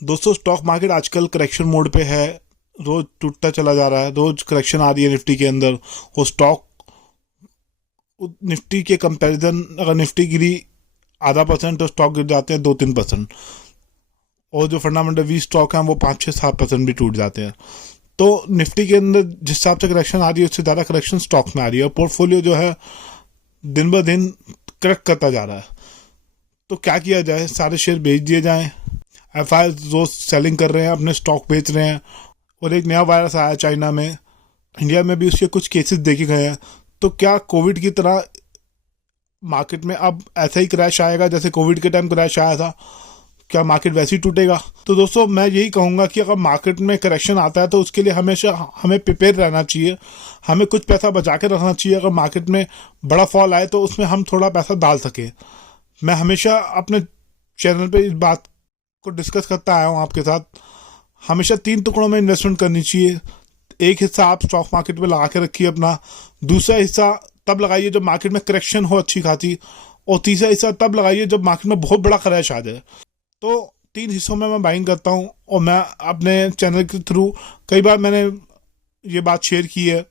दोस्तों stock market आजकल correction mode पे है। रोज टूटता चला जा रहा है, रोज करेक्शन आ रही है निफ्टी के अंदर। वो स्टॉक निफ्टी के कंपैरिजन, अगर निफ्टी गिरी आधा परसेंट तो स्टॉक गिर जाते हैं 2-3%। और जो फंडामेंटल वी स्टॉक हैं वो 5-6-7% भी टूट जाते हैं। तो निफ्टी के अंदर जिस हिसाब से करेक्शन आ रही है उससे ज़्यादा करेक्शन स्टॉक में आ रही है, और पोर्टफोलियो जो है दिन ब दिन करेक्ट करता जा रहा है। तो क्या किया जाए? सारे शेयर बेच दिए जाएं? एफ आई रोज सेलिंग कर रहे हैं, अपने स्टॉक बेच रहे हैं। और एक नया वायरस आया चाइना में, इंडिया में भी उसके कुछ केसेस देखे गए हैं। तो क्या कोविड की तरह मार्केट में अब ऐसा ही क्रैश आएगा जैसे कोविड के टाइम क्रैश आया था? क्या मार्केट वैसे ही टूटेगा? तो दोस्तों मैं यही कहूँगा कि अगर मार्केट में करेक्शन आता है तो उसके लिए हमेशा हमें प्रिपेयर रहना चाहिए। हमें कुछ पैसा बचा के रखना चाहिए, अगर मार्केट में बड़ा फॉल आए तो उसमें हम थोड़ा पैसा डाल सके। मैं हमेशा अपने चैनल पे इस बात को डिस्कस करता आया हूँ आपके साथ। हमेशा 3 टुकड़ों में इन्वेस्टमेंट करनी चाहिए। एक हिस्सा आप स्टॉक मार्केट में लगा के रखिए अपना, दूसरा हिस्सा तब लगाइए जब मार्केट में करेक्शन हो अच्छी खासी, और तीसरा हिस्सा तब लगाइए जब मार्केट में बहुत बड़ा क्रैश आ जाए। तो 3 हिस्सों में मैं बाइंग करता हूँ, और मैं अपने चैनल के थ्रू कई बार मैंने ये बात शेयर की है।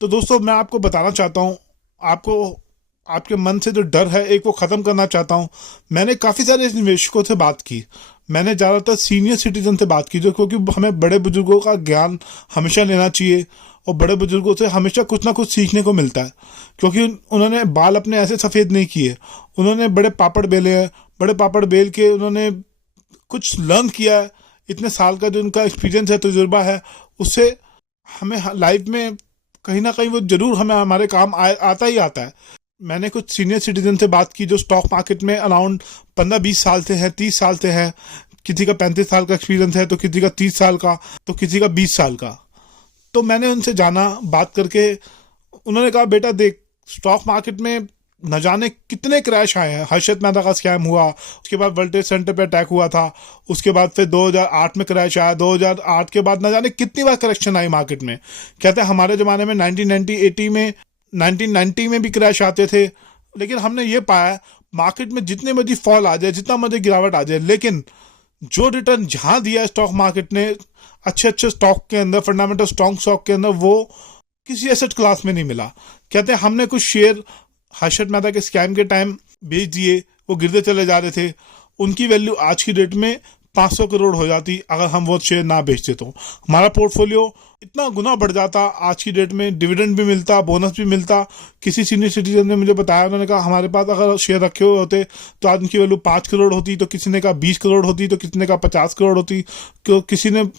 तो दोस्तों मैं आपको बताना चाहता हूँ, आपको आपके मन से जो डर है एक वो ख़त्म करना चाहता हूँ। मैंने काफ़ी सारे निवेशकों से बात की, मैंने ज़्यादातर सीनियर सिटीजन से बात की, जो क्योंकि हमें बड़े बुजुर्गों का ज्ञान हमेशा लेना चाहिए, और बड़े बुजुर्गों से हमेशा कुछ ना कुछ सीखने को मिलता है। क्योंकि उन्होंने बाल अपने ऐसे सफ़ेद नहीं किए, उन्होंने बड़े पापड़ बेले हैं, बड़े पापड़ बेल के उन्होंने कुछ लर्न किया है। इतने साल का जो उनका एक्सपीरियंस है, तजुर्बा है, उससे हमें लाइफ में कहीं ना कहीं वो जरूर हमें हमारे काम आता ही आता है। मैंने कुछ सीनियर सिटीजन से बात की जो स्टॉक मार्केट में अराउंड 15-20 साल से है, 30 साल से है। किसी का 35 साल का एक्सपीरियंस है, तो किसी का 30 साल का, तो किसी का 20 साल का। तो मैंने उनसे जाना, बात करके उन्होंने कहा बेटा देख, स्टॉक मार्केट में न जाने कितने क्रैश आए हैं। हर्षद मेहता का स्कैम हुआ, उसके बाद वर्ल्ड ट्रेड सेंटर पे अटैक हुआ था, उसके बाद फिर 2008 में क्रैश आया, 2008 के बाद न जाने कितनी बार करेक्शन आई मार्केट में। कहते हैं हमारे ज़माने में 1990 में भी क्रैश आते थे। लेकिन हमने ये पाया मार्केट में जितने मर्जी फॉल आ जाए, जितना मर्जी गिरावट आ जाए, लेकिन जो रिटर्न जहां दिया स्टॉक मार्केट ने अच्छे अच्छे स्टॉक के अंदर, फंडामेंटल स्ट्रॉन्ग स्टॉक के अंदर, वो किसी एसेट क्लास में नहीं मिला। कहते हैं हमने कुछ शेयर हर्षद मेहता के स्कैम के टाइम बेच दिए, वो गिरते चले जा रहे थे। उनकी वैल्यू आज की डेट में 500 करोड़ हो जाती अगर हम वो शेयर ना बेचते। तो हमारा पोर्टफोलियो इतना गुना बढ़ जाता। आज की डेट में डिविडेंड भी मिलता, बोनस भी मिलता। किसी सीनियर सिटीजन ने मुझे बताया, उन्होंने कहा हमारे पास अगर शेयर रखे हुए होते तो आज उनकी वैल्यू 5 करोड़ होती, तो किसी ने कहा 20 करोड़ होती, तो किसी ने कहा 50 करोड़ होती। किसी ने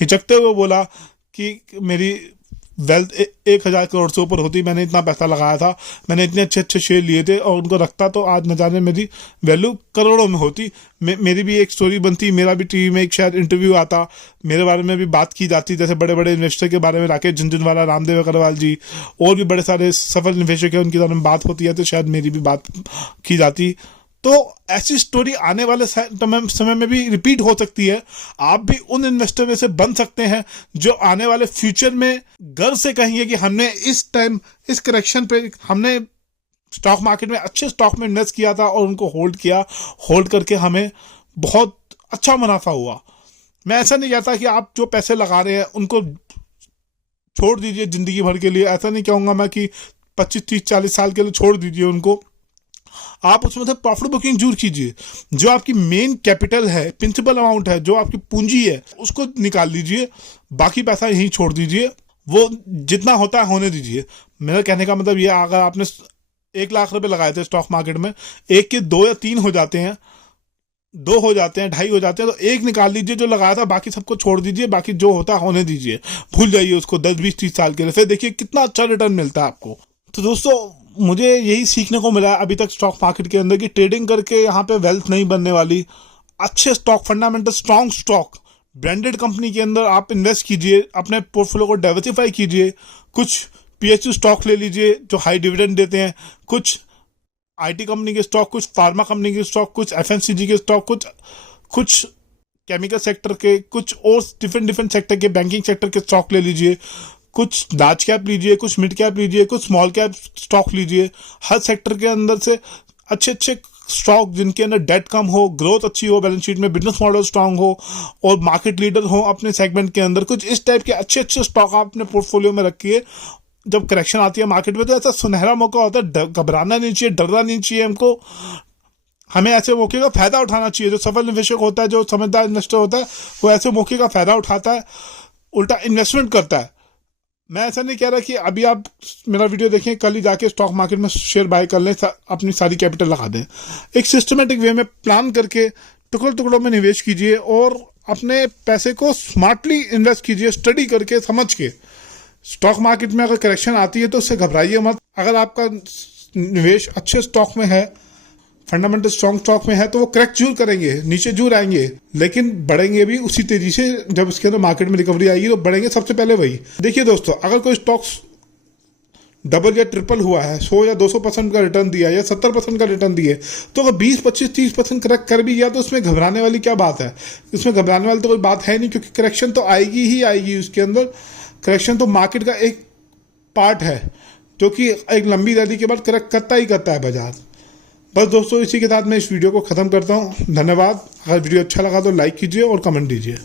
हिचकते हुए बोला कि मेरी वेल्थ 1,000 करोड़ से ऊपर होती, मैंने इतना पैसा लगाया था, मैंने इतने अच्छे अच्छे शेयर लिए थे और उनको रखता, तो आज न जाने मेरी वैल्यू करोड़ों में होती। मेरी भी एक स्टोरी बनती, मेरा भी टीवी में एक शायद इंटरव्यू आता, मेरे बारे में भी बात की जाती, जैसे बड़े बड़े इन्वेस्टर के बारे में राकेश झुनझुनवाला, रामदेव अग्रवाल जी और भी बड़े सारे सफल निवेशक हैं, उनके बारे में बात होती है, तो शायद मेरी भी बात की जाती। तो ऐसी स्टोरी आने वाले समय में भी रिपीट हो सकती है। आप भी उन इन्वेस्टर में से बन सकते हैं जो आने वाले फ्यूचर में गर्व से कहेंगे कि हमने इस टाइम, इस करेक्शन पे हमने स्टॉक मार्केट में अच्छे स्टॉक में इन्वेस्ट किया था और उनको होल्ड किया, होल्ड करके हमें बहुत अच्छा मुनाफा हुआ। मैं ऐसा नहीं कहता कि आप जो पैसे लगा रहे हैं उनको छोड़ दीजिए जिंदगी भर के लिए, ऐसा नहीं कहूँगा मैं कि 25-30-40 साल के लिए छोड़ दीजिए उनको। आप उसमें से प्रॉफिट बुकिंग जरूर कीजिए। जो आपकी मेन कैपिटल है, प्रिंसिपल अमाउंट है, जो आपकी पूंजी है, उसको निकाल लीजिए, बाकी पैसा यहीं छोड़ दीजिए, वो जितना होता है होने दीजिए। मेरा कहने का मतलब ये, अगर आपने 1 लाख रुपए लगाए थे स्टॉक मार्केट में, एक के 2 या 3 हो जाते हैं, 2 हो जाते हैं, 2.5 हो जाते हैं, तो एक निकाल लीजिए जो लगाया था, बाकी सबको छोड़ दीजिए, बाकी जो होता है होने दीजिए, भूल जाइए उसको 10-20-30 साल के लिए। फिर देखिए कितना अच्छा रिटर्न मिलता है आपको। तो दोस्तों मुझे यही सीखने को मिला अभी तक स्टॉक मार्केट के अंदर कि ट्रेडिंग करके यहाँ पे वेल्थ नहीं बनने वाली। अच्छे stock, fundamental strong stock, branded company के अंदर आप इन्वेस्ट कीजिए, अपने पोर्टफोलियो को डाइवर्सिफाई कीजिए। कुछ पीएसयू स्टॉक ले लीजिए जो हाई डिविडेंड देते हैं, कुछ आईटी कंपनी के स्टॉक, कुछ फार्मा कंपनी के स्टॉक, कुछ एफएमसीजी के स्टॉक, कुछ केमिकल सेक्टर के, कुछ और डिफरेंट सेक्टर के, बैंकिंग सेक्टर के स्टॉक ले लीजिए। कुछ लार्ज कैप लीजिए, कुछ मिड कैप लीजिए, कुछ स्मॉल कैप स्टॉक लीजिए। हर सेक्टर के अंदर से अच्छे अच्छे स्टॉक जिनके अंदर डेट कम हो, ग्रोथ अच्छी हो, बैलेंस शीट में बिजनेस मॉडल स्ट्रांग हो और मार्केट लीडर हो अपने सेगमेंट के अंदर, कुछ इस टाइप के अच्छे अच्छे स्टॉक आप अपने पोर्टफोलियो में रखिए। जब करेक्शन आती है मार्केट में तो ऐसा सुनहरा मौका होता है, घबराना नहीं चाहिए, डरना नहीं चाहिए हमको। हमें ऐसे मौके का फायदा उठाना चाहिए। जो सफल निवेशक होता है, जो समझदार इन्वेस्टर होता है, वो ऐसे मौके का फायदा उठाता है, उल्टा इन्वेस्टमेंट करता है। मैं ऐसा नहीं कह रहा कि अभी आप मेरा वीडियो देखें, कल ही जाके स्टॉक मार्केट में शेयर बाय कर लें, अपनी सारी कैपिटल लगा दें। एक सिस्टमेटिक वे में प्लान करके टुकड़ों टुकड़ों में निवेश कीजिए और अपने पैसे को स्मार्टली इन्वेस्ट कीजिए, स्टडी करके, समझ के। स्टॉक मार्केट में अगर करेक्शन आती है तो उससे घबराइए मत। अगर आपका निवेश अच्छे स्टॉक में है, फंडामेंटल स्ट्रॉन्ग स्टॉक में है, तो वो क्रैक जरूर करेंगे, नीचे जरूर आएंगे, लेकिन बढ़ेंगे भी उसी तेजी से। जब इसके अंदर मार्केट में रिकवरी आएगी तो बढ़ेंगे सबसे पहले वही। देखिए दोस्तों, अगर कोई स्टॉक्स डबल या ट्रिपल हुआ है, 100 या 200% का रिटर्न दिया या 70% का रिटर्न दिए, तो अगर 20, 25, 30% करेक्ट कर भी गया तो उसमें घबराने वाली क्या बात है? इसमें घबराने वाली तो कोई बात है नहीं, क्योंकि करेक्शन तो आएगी ही आएगी। उसके अंदर करेक्शन तो मार्केट का एक पार्ट है, जो कि एक लंबी रैली के बाद करेक्ट करता ही करता है बाजार। बस दोस्तों, इसी के साथ मैं इस वीडियो को ख़त्म करता हूँ। धन्यवाद। अगर वीडियो अच्छा लगा तो लाइक कीजिए और कमेंट दीजिए।